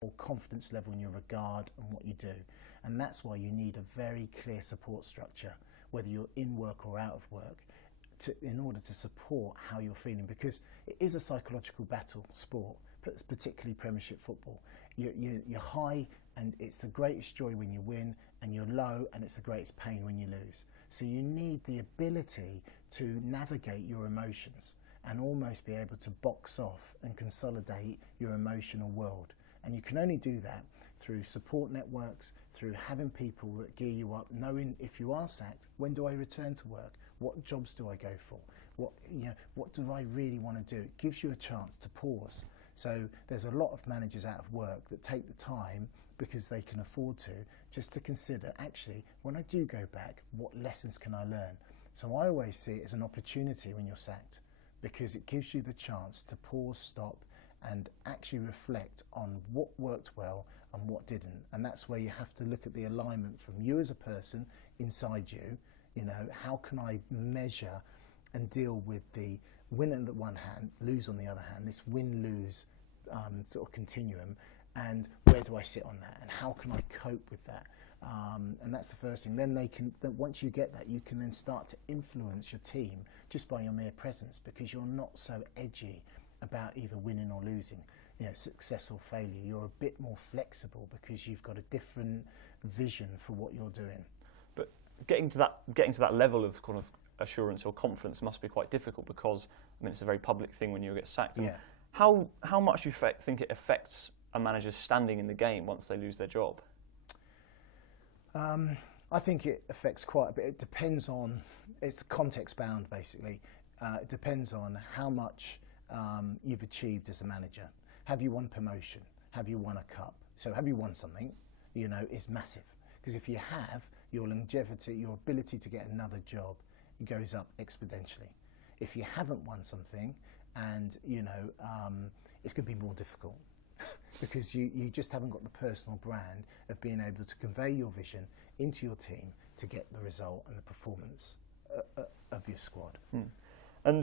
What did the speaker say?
or confidence level in your regard and what you do. And that's why you need a very clear support structure, whether you're in work or out of work, in order to support how you're feeling, because it is a psychological battle sport, particularly Premiership football. You're high and it's the greatest joy when you win, and you're low and it's the greatest pain when you lose. So you need the ability to navigate your emotions and almost be able to box off and consolidate your emotional world. And you can only do that through support networks, through having people that gear you up, knowing if you are sacked, when do I return to work? What jobs do I go for? What do I really want to do? It gives you a chance to pause. So there's a lot of managers out of work that take the time, because they can afford to, just to consider, actually, when I do go back, what lessons can I learn? So I always see it as an opportunity when you're sacked, because it gives you the chance to pause, stop, and actually reflect on what worked well and what didn't. And that's where you have to look at the alignment from you as a person inside you. How can I measure and deal with the win on the one hand, lose on the other hand, this win-lose sort of continuum, and where do I sit on that, and how can I cope with that? And that's the first thing. Then once you get that, you can then start to influence your team just by your mere presence, because you're not so edgy about either winning or losing, success or failure. You're a bit more flexible because you've got a different vision for what you're doing. But getting to that level of kind of assurance or confidence must be quite difficult, because it's a very public thing when you get sacked. Yeah. How much do you think it affects a manager's standing in the game once they lose their job? I think it affects quite a bit. It depends on, it's context bound basically. It depends on how much you've achieved as a manager. Have you won promotion? Have you won a cup? So have you won something, is massive. Because if you have, your longevity, your ability to get another job goes up exponentially. If you haven't won something, and it's going to be more difficult because you just haven't got the personal brand of being able to convey your vision into your team to get the result and the performance of your squad.